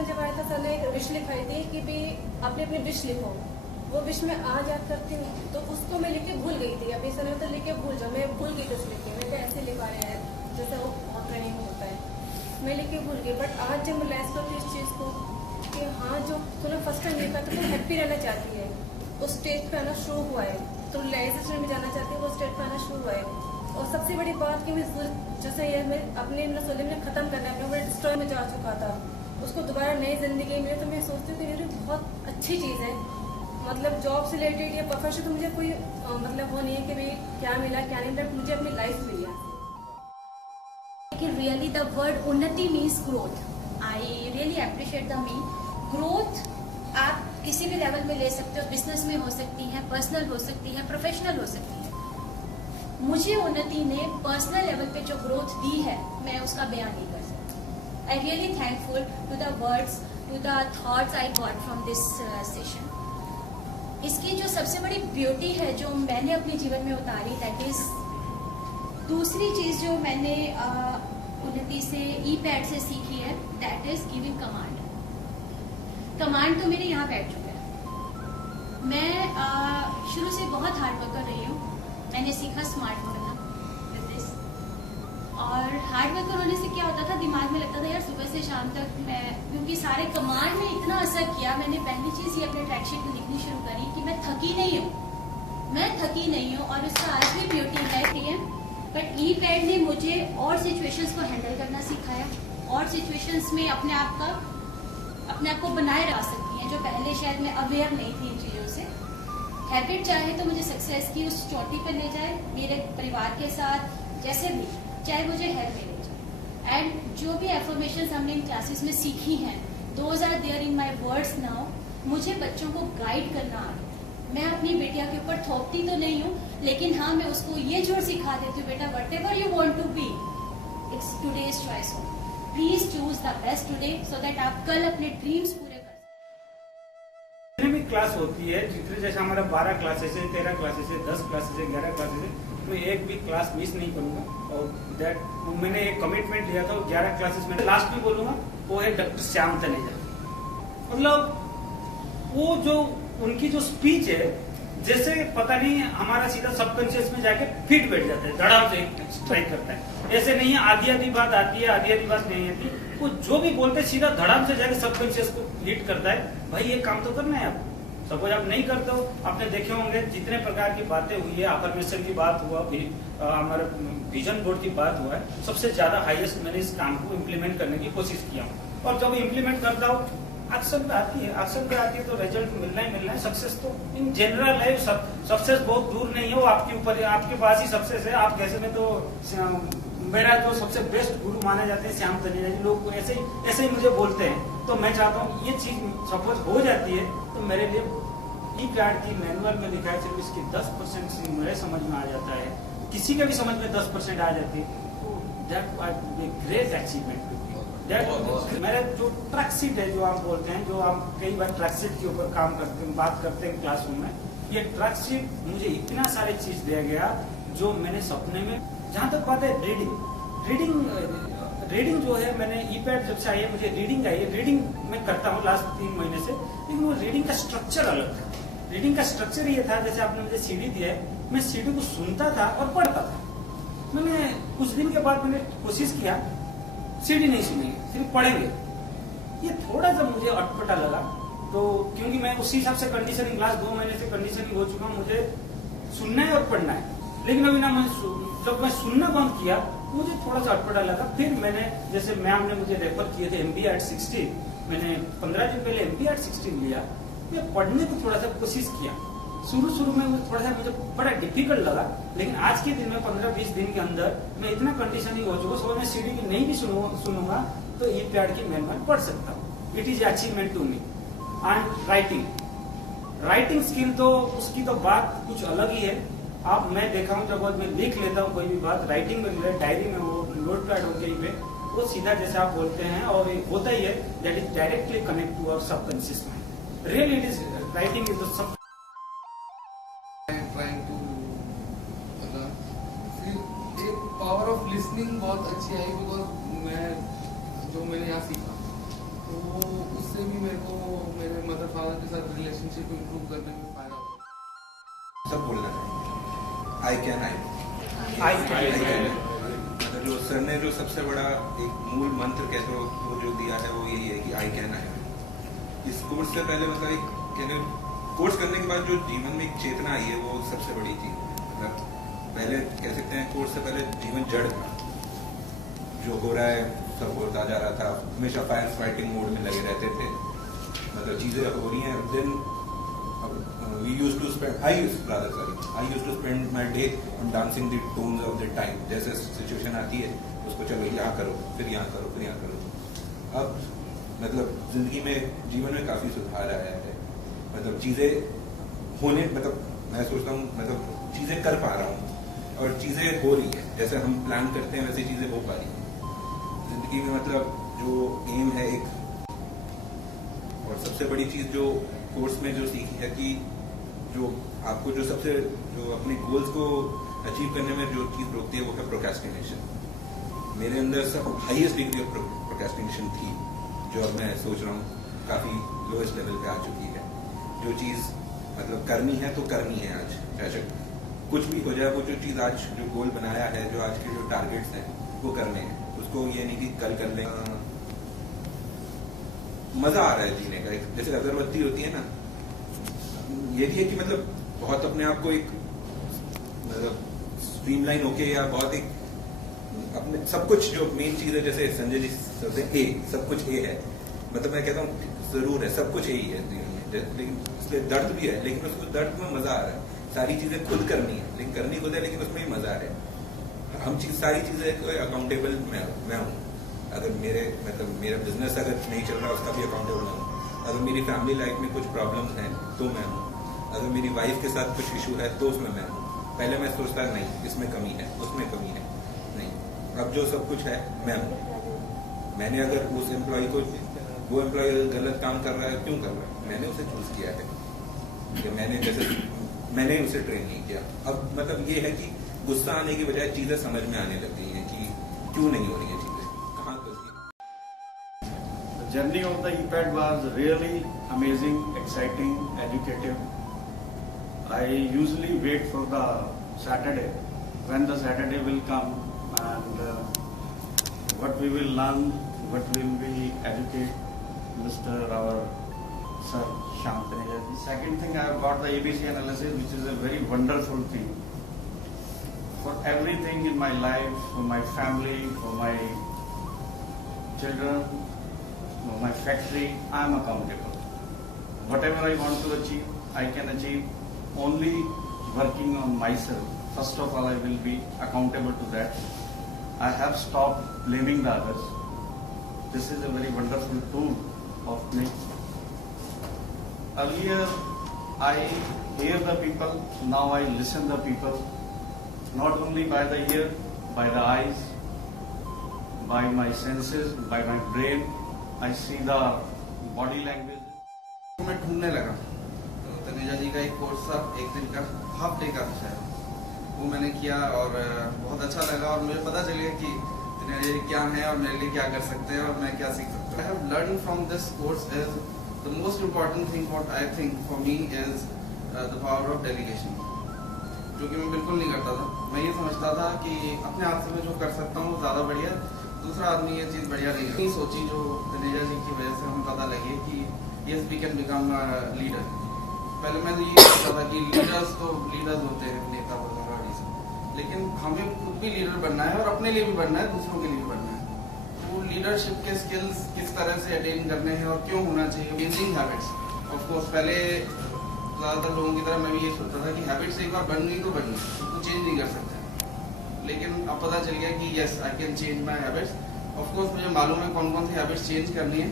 Question जब आया था सर ने एक विश लिखाई थी कि भी अपनी अपनी विश लिखो। वो विश में आज याद करती हूँ तो उसको मैं लिख के भूल गई थी। अभी सर ने तो लिख के भूल जाओ, मैं भूल गई कुछ लिख के, मैं ऐसे लिखा रहा है जैसे वो बहुत ट्रेनिंग होता है, मैं लिख के भूल गई। बट आज जब मैं रियलाइज करती हूँ इस चीज़ को कि हाँ जो तूने फर्स्ट टाइम लिखा तो तू हैप्पी रहना चाहती है, उस स्टेज पे आना शुरू हुआ है, तो रियलाइजेशन में जाना चाहती है, वो स्टेज पे आना शुरू हुआ है। और सबसे बड़ी बात कि मैं जैसे ये मैं अपने सोलह में ख़त्म करना है, अपने डिस्ट्रॉय में जा चुका था, उसको दोबारा नई जिंदगी मिले, तो मैं सोचती हूँ कि मेरी बहुत अच्छी चीज़ है। मतलब जॉब से रिलेटेड या प्रोफेशन तो मुझे कोई मतलब वो नहीं है कि भाई क्या मिला क्या नहीं, बट मुझे अपनी लाइफ मिली है। Really the word उन्नति means growth. I really appreciate the mean. Growth आप किसी भी लेवल में ले सकते हो, बिजनेस में हो सकती है, पर्सनल हो सकती है, प्रोफेशनल हो सकती है। मुझे उन्नति ने पर्सनल लेवल पे जो ग्रोथ दी है, मैं उसका बयान नहीं कर सकती। I really thankful to the words, to the thoughts I got from this session. इसकी जो सबसे बड़ी ब्यूटी है जो मैंने अपने जीवन में उतारी, दैट इज दूसरी चीज जो मैंने उन्नति से ई-पैड से सीखी है, that is giving command. Command तो मेरे यहाँ बैठ चुका है। मैं शुरू से बहुत हार्ड वर्क कर रही हूँ। मैंने सीखा स्मार्ट बनना विद दिस, और हार्ड वर्कर होने से क्या होता था, दिमाग में लगता था यार सुबह से शाम तक मैं, क्योंकि सारे कमांड में इतना असर किया। मैंने पहली चीज ये अपने ट्रैक शीट में लिखनी शुरू करी कि मैं थकी नहीं हूँ, मैं थकी नहीं हूँ, और उसका आज भी ब्यूटी है टीएम। बट ई-पैड ने मुझे और सिचुएशंस को हैंडल करना सिखाया, और सिचुएशंस में अपने आप को बनाए रख सकती हैं, जो पहले शायद मैं अवेयर नहीं थी इन चीज़ों से। हैबिट चाहे तो मुझे सक्सेस की उस चोटी पर ले जाए, मेरे परिवार के साथ जैसे भी, चाहे मुझे हेल्प मिले जाए। एंड जो भी एफर्मेशंस हमने इन क्लासेस में सीखी हैं, those are there in my words now. मुझे बच्चों को गाइड करना आ गया। मैं अपनी बेटिया के ऊपर थोपती तो नहीं हूँ, लेकिन हाँ मैं उसको ये जोर सिखा देती हूँ, बेटा whatever you want to be, it's today's choice. Please choose the best today, so that आप कल अपने ड्रीम्स पूरे कर सकें। जितनी भी क्लास होती है, जितने जैसे हमारा 12 क्लासेस है, 13 क्लासेस है, 10 क्लासेस है, 11 क्लासेस है, मैं एक भी क्लास मिस नहीं करूंगा। और दैट मैंने एक कमिटमेंट लिया था, 11 क्लासेस में लास्ट भी बोलूंगा, वो है डॉक्टर श्याम तनेजा। मतलब वो जो उनकी जो स्पीच है, जैसे पता नहीं हमारा सीधा सबकॉन्शियस में जाके फिट बैठ जाता है, धड़ाम से स्ट्राइक करता है। ऐसे नहीं है आधी आधी बात आती है, आधी आधी बात नहीं आती, वो जो भी बोलते सीधा धड़ाम से जाके सबकॉन्शियस को हिट करता है। भाई ये काम तो करना है आपको। सपोज आप नहीं करते हो, आपने देखे होंगे जितने प्रकार की बातें हुई है, अफर्मेशन की बात हुआ, हमारे विजन बोर्ड की बात हुआ है, सबसे ज्यादा हाईएस्ट मैंने इस काम को इम्प्लीमेंट करने की कोशिश किया हूँ। और जब इम्प्लीमेंट करता हूँ, एक्शन पे आती है, एक्शन पे आती है तो रिजल्ट मिलना ही मिलना है। सक्सेस तो इन जनरल है, सक्सेस बहुत दूर नहीं है, वो आपके ऊपर है, आपके पास ही सक्सेस है। आप कैसे में तो मेरा जो सबसे बेस्ट गुरु माने जाते हैं श्याम तनेजा जी, लोग ऐसे ही मुझे बोलते हैं। तो मैं चाहता हूँ ये चीज सपोज हो जाती है तो मेरे लिए ई-पैड की मैनुअल में लिखा है, सिर्फ इसकी 10% मेरे समझ में आ जाता है, किसी के भी समझ में 10% आ जाती है, तो दैट आर ग्रेट अचीवमेंट। मेरा जो ट्रैक शीट है, जो आप बोलते हैं, जो आप कई बार ट्रैक शीट के ऊपर काम करते हैं, बात करते हैं क्लासरूम में, ये ट्रैक शीट मुझे इतना सारे चीज दिया गया जो मैंने सपने में, जहाँ तक बात है रीडिंग जो है, मैंने ई-पैड जब से आई है मुझे रीडिंग आई है, रीडिंग मैं करता हूँ लास्ट 3 महीने से, लेकिन वो रीडिंग का स्ट्रक्चर अलग था। रीडिंग का स्ट्रक्चर ये था, जैसे आपने मुझे सीडी दिया है, मैं सीडी को सुनता था और पढ़ता था। मैंने कुछ दिन के बाद मैंने कोशिश किया सीडी नहीं सुनेंगे, सिर्फ पढ़ेंगे। ये थोड़ा सा मुझे अटपटा लगा, तो क्योंकि मैं उसी हिसाब से कंडीशनिंग, लास्ट 2 महीने से कंडीशनिंग हो चुका हूँ, मुझे सुनना है और पढ़ना है। लेकिन अभी ना जब मैं सुनना बंद किया, मुझे थोड़ा सा अटपटा लगा। फिर मैंने, जैसे मैम ने मुझे रेफर किए थे MB-ART 16, मैंने 15 दिन पहले MB-ART 16 लिया। मैं पढ़ने को थोड़ा सा कोशिश किया, शुरू में थोड़ा सा मुझे बड़ा डिफिकल्ट लगा, लेकिन आज के दिन में 15-20 दिन के अंदर मैं इतना कंडीशनिंग हो चुका, सो मैं सीडी की नहीं भी सुनूंगा तो ई-पैड की मैनुअल पढ़ सकता हूँ। It is achievement to me. And writing skill तो उसकी तो बात कुछ अलग ही है। आप, मैं देखा हूँ जब मैं लिख लेता हूँ कोई भी बात राइटिंग में, मेरे डायरी में, वो नोट पैड हो कहीं पे, वो सीधा जैसे आप बोलते हैं, और होता ही है, that is directly connect to our subconscious mind. Really it is writing is the sub. Power of listening बहुत अच्छी आई, बिकॉज मैंने यहाँ सीखा तो उससे भी मेरे को मेरे मदर फादर के साथ रिलेशनशिप इम्प्रूव करने में फायदा होगा। सब बोलना चाहिए आई कैन मतलब जो सर ने जो सबसे बड़ा एक मूल मंत्र कहते हो वो जो दिया है वो यही है कि आई कैन इस कोर्स से पहले मतलब एक कहने कोर्स करने के बाद जो जीवन में एक चेतना आई है वो सबसे बड़ी चीज है। मतलब पहले कह सकते हैं कोर्स से पहले जीवन जड़ था, जो हो रहा है सब होता जा रहा था, हमेशा फायर फाइटिंग मोड में लगे रहते थे, मतलब चीजें हो रही हैं। Then I used to spend my day on dancing the tones of the time. जैसे सिचुएशन आती है उसको चलो यहाँ करो, फिर यहाँ करो, फिर यहाँ करो। अब मतलब जिंदगी में जीवन में काफी सुधार आया है, मतलब चीजें होने मतलब मैं सोचता हूँ मतलब चीजें कर पा रहा हूँ और चीजें हो रही है, जैसे हम प्लान करते हैं वैसी चीजें हो पा रही हैं जिंदगी में। मतलब जो एम है एक, और सबसे बड़ी चीज जो कोर्स में जो सीखी है कि जो आपको जो सबसे जो अपने गोल्स को अचीव करने में जो चीज रोकती है वो है प्रोक्रेस्टिनेशन। मेरे अंदर सब हाईएस्ट डिग्री ऑफ प्रोक्रेस्टिनेशन थी, जो अब मैं सोच रहा हूँ काफी लोएस्ट लेवल पे आ चुकी है। जो चीज मतलब करनी है तो करनी है आज, चाहे कुछ भी हो जाए, वो जो चीज आज जो गोल बनाया है, जो आज के जो टारगेट्स हैं वो करने हैं, उसको ये नहीं कि कल कर लें। मजा आ रहा है जीने का, एक जैसे अगरबत्ती होती है ना, ये भी है कि मतलब बहुत अपने आप को एक मतलब स्ट्रीमलाइन होके या बहुत एक अपने सब कुछ जो मेन चीज है, जैसे संजय जी सबसे ए सब कुछ ए है, मतलब मैं कहता हूँ जरूर है सब कुछ ए ही है जीवन में, लेकिन इसलिए दर्द भी है, लेकिन उसको दर्द में मजा आ रहा है। सारी चीजें खुद करनी है, लेकिन करनी खुद है, लेकिन उसमें ही मजा आ रहा है। हम सारी चीजें अकाउंटेबल मैं हूँ। अगर मेरे मतलब मेरा बिजनेस अगर नहीं चल रहा उसका भी अकाउंटेबल मैं हूँ। अगर मेरी फैमिली लाइफ में कुछ प्रॉब्लम्स हैं तो मैं हूँ। अगर मेरी वाइफ के साथ कुछ इशू है तो उसमें मैं हूँ। पहले मैं सोचता नहीं इसमें कमी है, उसमें कमी है, नहीं, अब जो सब कुछ है मैं हूँ। मैंने अगर उस एम्प्लॉय को, वो एम्प्लॉय गलत काम कर रहा है, क्यों कर रहा है, मैंने उसे चूज किया है, कि मैंने उसे ट्रेन नहीं किया। अब मतलब ये है कि गुस्सा आने की बजाय चीजें समझ में आने लग गई है कि क्यों नहीं हो रही है चीजें, कहाँ गलती। The journey of the EPAD was really amazing, exciting, educative. I usually wait for the Saturday, when the Saturday will come and what we will learn, what will we educate Mr. our Sir Shyam Taneja. Second thing, I have got the ABC analysis, which is a very wonderful thing. For everything in my life, for my family, for my children, for my factory, I am accountable. Whatever I want to achieve, I can achieve only working on myself. First of all, I will be accountable to that. I have stopped blaming the others. This is a very wonderful tool of me. Earlier, I hear the people, now I listen the people. Not only by the ear, by the eyes, by my senses, by my brain, I see the body language. मैं ढूंढने लगा तो तनेजा जी का एक course था, एक दिन का, हाफ डे का था शायद, वो मैंने किया और बहुत अच्छा लगा और मुझे पता चल गया कि तनेजा जी क्या है और मेरे लिए क्या कर सकते हैं और मैं क्या सीख सकता हूँ। I have learned from this course is the most important thing what I think for me is the power of delegation, जो कि मैं बिल्कुल नहीं करता था। मैं ये समझता था कि अपने हाथ से मैं जो कर सकता हूँ ज़्यादा बढ़िया, दूसरा आदमी ये चीज़ बढ़िया नहीं सोची, जो तनेजा जी की वजह से हमें पता लगे कि yes we can become a leader। पहले मैं ये सोचता था कि लीडर्स तो लीडर्स होते हैं, नेता वगैरह ये सब, लेकिन हमें खुद भी लीडर बनना है और अपने लिए भी बनना है, दूसरों के लिए भी बनना है। वो लीडरशिप के स्किल्स किस तरह से अटेन करने हैं और क्यों होना चाहिए। चेंजिंग हैबिट्स, ऑफ कोर्स पहले ज़्यादातर लोगों की तरह मैं भी ये सोचता था कि हैबिट्स एक बार बन गई तो बन गई, उसको चेंज नहीं कर सकते, लेकिन अब पता चल गया कि yes I can change my habits. Of course मुझे मालूम है कौन कौन सी हैबिट्स चेंज करनी है,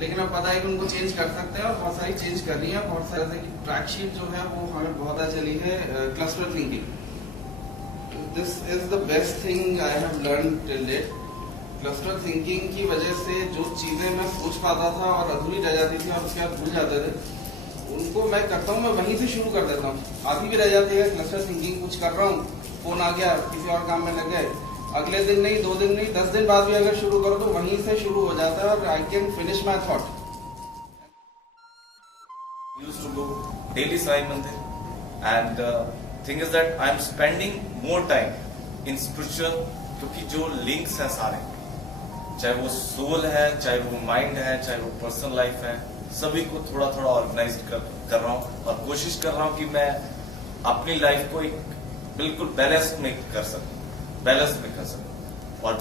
लेकिन अब पता है कि उनको चेंज कर सकते हैं और बहुत सारी चेंज कर रही है। बहुत सारे जैसे कि ट्रैक शीट जो है वो हमें बहुत पता चली है, cluster thinking, this is the best thing I have learn till date. Cluster thinking की वजह से जो चीजें मैं सोच पाता था और अधूरी रह जाती थी और उसके बाद भूल जाते थे, उनको मैं करता हूँ, मैं वहीं से शुरू कर देता हूँ। आधी भी रह जाती है क्लस्टर थिंकिंग, कुछ कर रहा हूँ, फोन आ गया, किसी और काम में लग गए, अगले दिन नहीं, 2 दिन नहीं, 10 दिन बाद भी अगर शुरू करो तो वहीं से शुरू हो जाता है और I can finish my thought. Used to go daily Sai Mandir, and thing is that I am spending more time in spiritual, क्योंकि जो links हैं सारे, चाहे वो soul है, चाहे वो mind है, चाहे वो personal life है, सभी को थोड़ा थोड़ा ऑर्गेनाइज कर रहा हूँ और कोशिश कर रहा हूँ कि मैं अपनी लाइफ को एक बिल्कुल बैलेंस में कर सकूं. और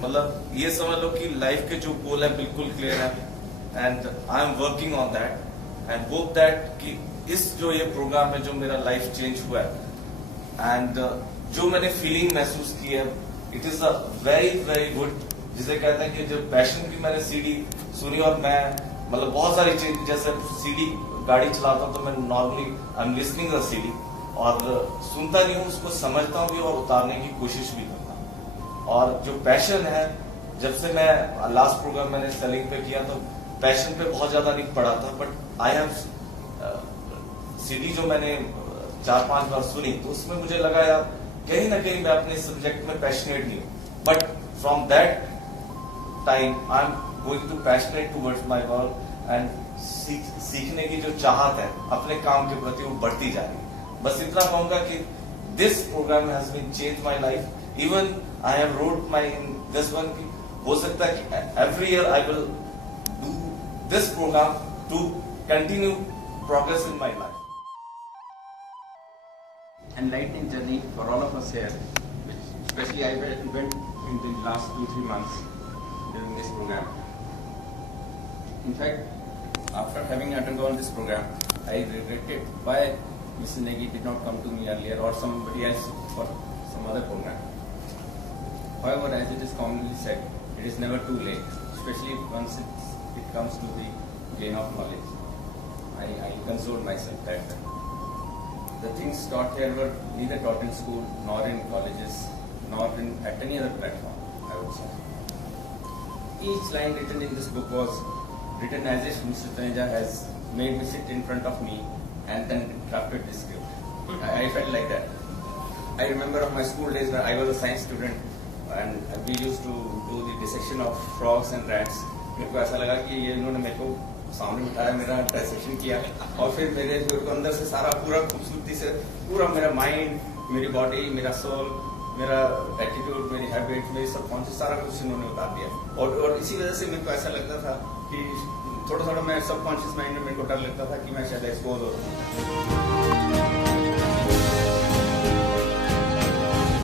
मतलब ये समझ लो कि लाइफ के जो गोल है बिल्कुल क्लियर है, and I am working on that and hope that कि इस जो ये प्रोग्राम है जो मेरा लाइफ चेंज हुआ है एंड जो मैंने फीलिंग महसूस की है, it is a very very good. जिसे कहते हैं कि जब पैशन की मैंने सीडी सुनी और मैं मतलब बहुत सारी चीज, जैसे सीडी गाड़ी चलाता हूँ तो मैं normally I am listening the CD और सुनता नहीं हूँ, उसको समझता हूँ भी और उतारने की कोशिश भी करता हूँ. और जो पैशन है, जब से मैं लास्ट प्रोग्राम मैंने सेलिंग पे किया तो पैशन पे बहुत ज्यादा नहीं पड़ा था, बट आई हैव सीडी जो मैंने 4-5 बार सुनी तो उसमें मुझे लगा यार कहीं ना कहीं मैं अपने सब्जेक्ट में पैशनेट नहीं हूँ. But from that time I am going to passionate towards my work and सीखने की जो चाहत है अपने काम के प्रति वो बढ़ती जा रही है. बस इतना कहूंगा कि this program has been change my life. Even I have wrote my in this one की हो सकता है कि every year I will do this program to continue progress in my life. Enlightening journey for all of us here, which especially I went in the last 2-3 months during this program. In fact, after having undergone this program, I regretted why Mrs. Negi did not come to me earlier or somebody else for some other program. However, as it is commonly said, it is never too late, especially once it comes to the gain of knowledge. I console myself that the things taught here were neither taught in school, nor in colleges, nor at any other platform, I would say. Each line written in this book was written as if Mr. Taneja has made me sit in front of me and then drafted this script. I felt like that. I remember of my school days when I was a science student and we used to do the dissection of frogs and rats. मेरे को ऐसा लगा कि ये इन्होंने मेरे को सामने बिठाया, मेरा डिसेक्शन किया और फिर मेरे जो अंदर से सारा पूरा खूबसूरती से पूरा मेरा माइंड, मेरी बॉडी, मेरा सोल, मेरा एटीट्यूड, मेरी हैबिट, मेरी सबकॉन्शियस सारा कुछ इन्होंने उतार दिया. और इसी वजह से मेरे को ऐसा लगता था कि थोड़ा थोड़ा मैं सबकॉन्शियस माइंड में मेरे को डर लगता था कि मैं शायद एक्सपोज हो.